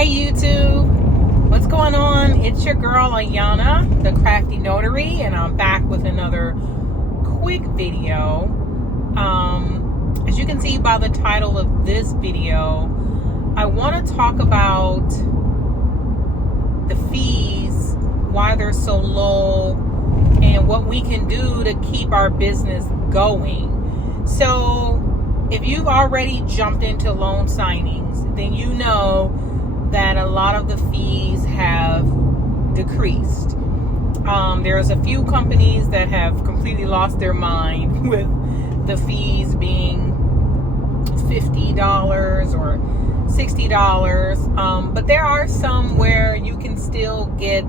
Hey YouTube, what's going on? It's your girl Ayana, the Crafty Notary, and I'm back with another quick video. As you can see by the title of this video, I want to talk about the fees, why they're so low, and what we can do to keep our business going. So if you've already jumped into loan signings, then you know that a lot of the fees have decreased. There's a few companies that have completely lost their mind with the fees being $50 or $60, but there are some where you can still get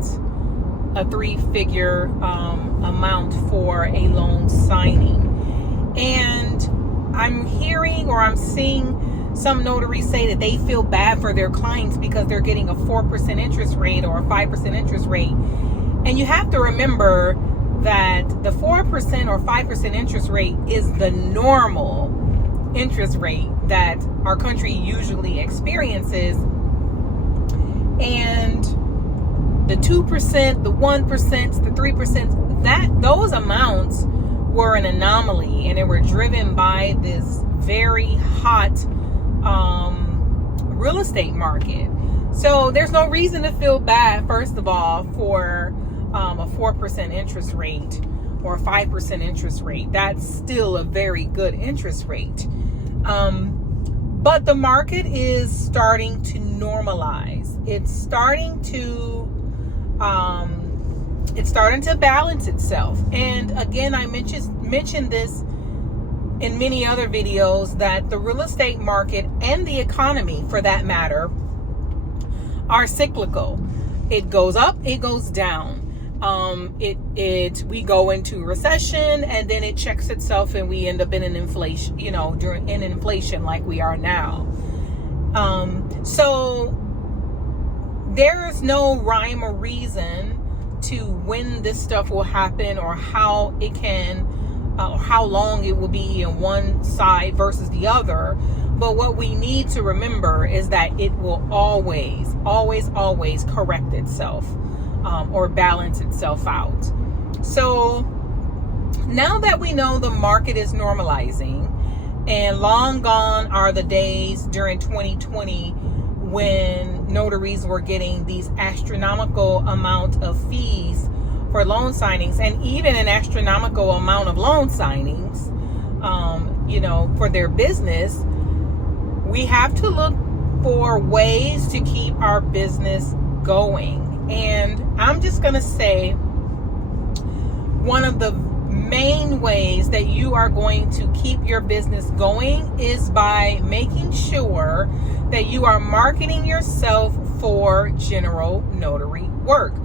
a three-figure amount for a loan signing. And I'm hearing or I'm seeing some notaries say that they feel bad for their clients because they're getting a 4% interest rate or a 5% interest rate. And you have to remember that the 4% or 5% interest rate is the normal interest rate that our country usually experiences. And the 2%, the 1%, the 3%, those amounts were an anomaly, and they were driven by this very hot real estate market. So there's no reason to feel bad, first of all, for a 4% interest rate or a 5% interest rate. That's still a very good interest rate. But the market is starting to normalize. It's starting to balance itself. And again, I mentioned this in many other videos, that the real estate market and the economy, for that matter, are cyclical. It goes up, it goes down. We go into recession, and then it checks itself, and we end up in an inflation, in inflation like we are now. So there's no rhyme or reason to when this stuff will happen, or how it can, or how long it will be on one side versus the other. But what we need to remember is that it will always correct itself, or balance itself out. So now that we know the market is normalizing, and long gone are the days during 2020 when notaries were getting these astronomical amount of fees for loan signings, and even an astronomical amount of loan signings, for their business, we have to look for ways to keep our business going. And I'm just going to say, one of the main ways that you are going to keep your business going is by making sure that you are marketing yourself for general notary work.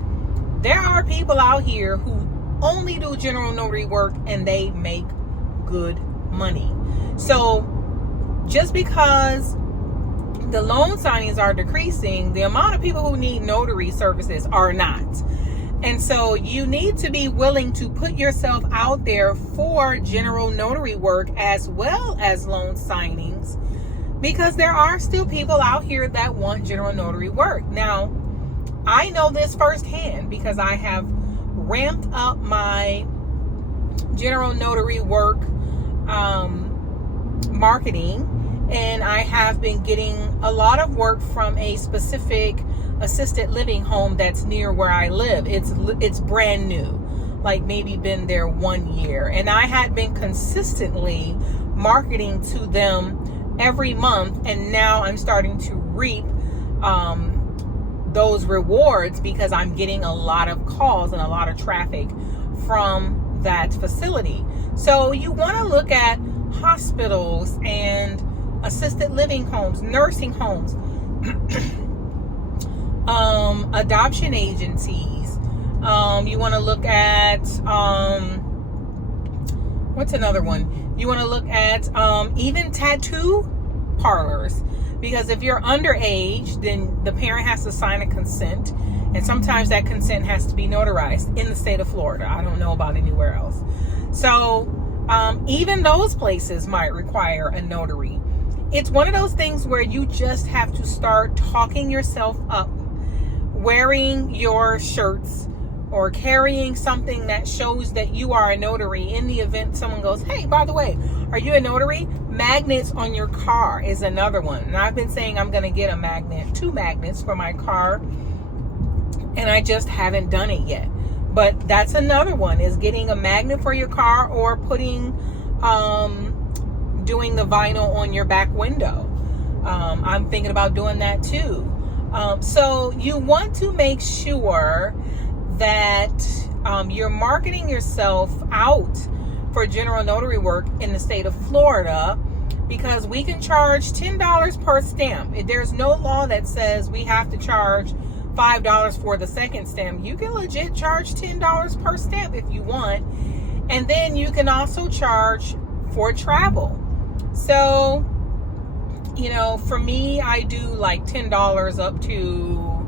There are people out here who only do general notary work, and they make good money. So just because the loan signings are decreasing, the amount of people who need notary services are not. And so you need to be willing to put yourself out there for general notary work as well as loan signings, because there are still people out here that want general notary work. Now, I know this firsthand because I have ramped up my general notary work marketing, and I have been getting a lot of work from a specific assisted living home that's near where I live. It's brand new, like maybe been there 1 year, and I had been consistently marketing to them every month, and now I'm starting to reap those rewards because I'm getting a lot of calls and a lot of traffic from that facility. So you want to look at hospitals and assisted living homes, nursing homes, adoption agencies. You want to look at what's another one? You want to look at even tattoo parlors, because if you're underage, then the parent has to sign a consent, and sometimes that consent has to be notarized in the state of Florida. I don't know about anywhere else. So even those places might require a notary. it's one of those things where you just have to start talking yourself up, wearing your shirts or carrying something that shows that you are a notary in the event someone goes, hey, by the way, are you a notary? Magnets on your car is another one. And I've been saying I'm going to get a magnet, 2 magnets for my car, and I just haven't done it yet. But that's another one, is getting a magnet for your car, or putting, doing the vinyl on your back window. I'm thinking about doing that too. So you want to make sure that you're marketing yourself out for general notary work in the state of Florida, because we can charge $10 per stamp. There's no law that says we have to charge $5 for the second stamp. You can legit charge $10 per stamp if you want. And then you can also charge for travel. So, you know, for me, I do like $10 up to,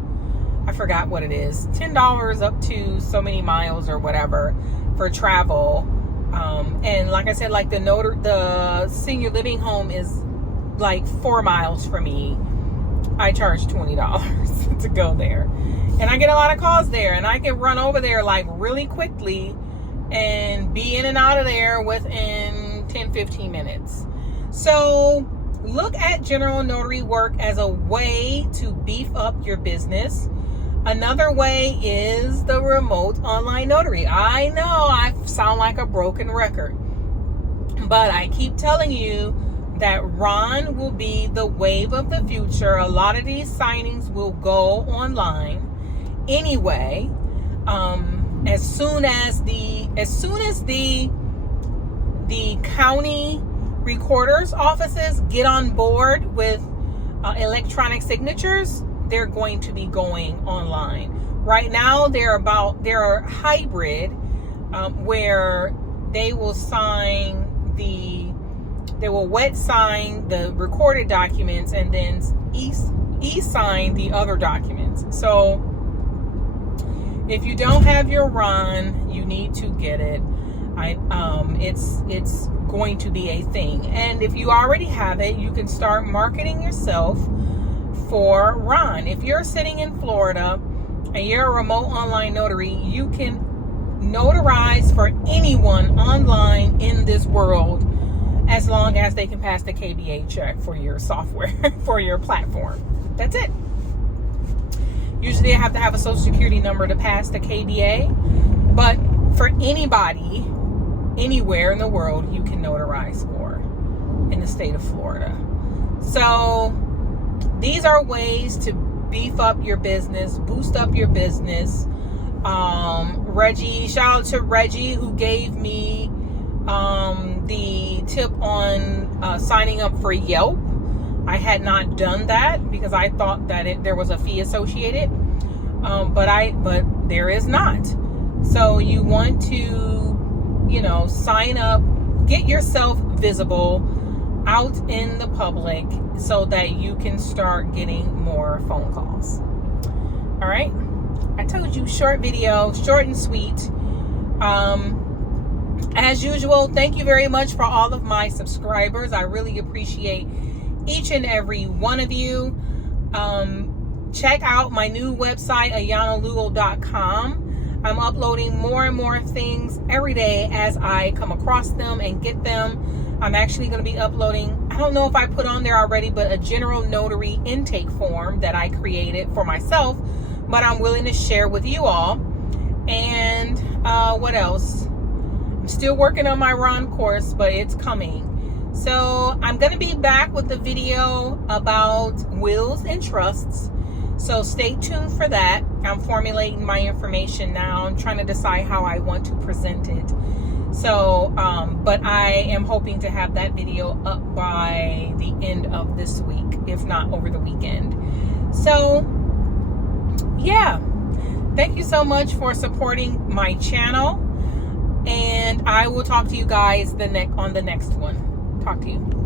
I forgot what it is, $10 up to so many miles or whatever for travel. And like I said, like the senior living home is like 4 miles for me. I charge $20 to go there. And I get a lot of calls there, and I can run over there like really quickly and be in and out of there within 10-15 minutes. So look at general notary work as a way to beef up your business. Another way is the remote online notary. I know I sound like a broken record, but I keep telling you that Ron will be the the of the future. A lot of these signings will go online anyway. As soon as the county recorders offices get on board with electronic signatures, they're going to be going online. Right now, they're hybrid, where they will wet sign the recorded documents and then e-sign the other documents. So if you don't have your RON, you need to get it. It's going to be a thing. And if you already have it, you can start marketing yourself for RON. If you're sitting in Florida and you're a remote online notary, you can notarize for anyone online in this world, as long as they can pass the KBA check for your software, for your platform. That's it. Usually I have to have a social security number to pass the KBA, but for anybody, anywhere in the world, you can notarize for in the state of Florida. So these are ways to beef up your business, boost up your business. Reggie, shout out to Reggie, who gave me the tip on signing up for Yelp. I had not done that because I thought that there was a fee associated, but there is not. So you want to, you know, sign up, get yourself visible out in the public so that you can start getting more phone calls. All right. I told you, short video, short and sweet. As usual, thank you very much for all of my subscribers. I really appreciate each and every one of you. Check out my new website, ayanalugo.com. I'm uploading more and more things every day as I come across them and get them. I'm actually going to be uploading, I don't know if I put on there already, but a general notary intake form that I created for myself, but I'm willing to share with you all. And what else? I'm still working on my RON course, but it's coming. So I'm going to be back with a video about wills and trusts. So stay tuned for that. I'm formulating my information now. I'm trying to decide how I want to present it. So, but I am hoping to have that video up by the end of this week, if not over the weekend. So, yeah. Thank you so much for supporting my channel. And I will talk to you guys on the next one. Talk to you.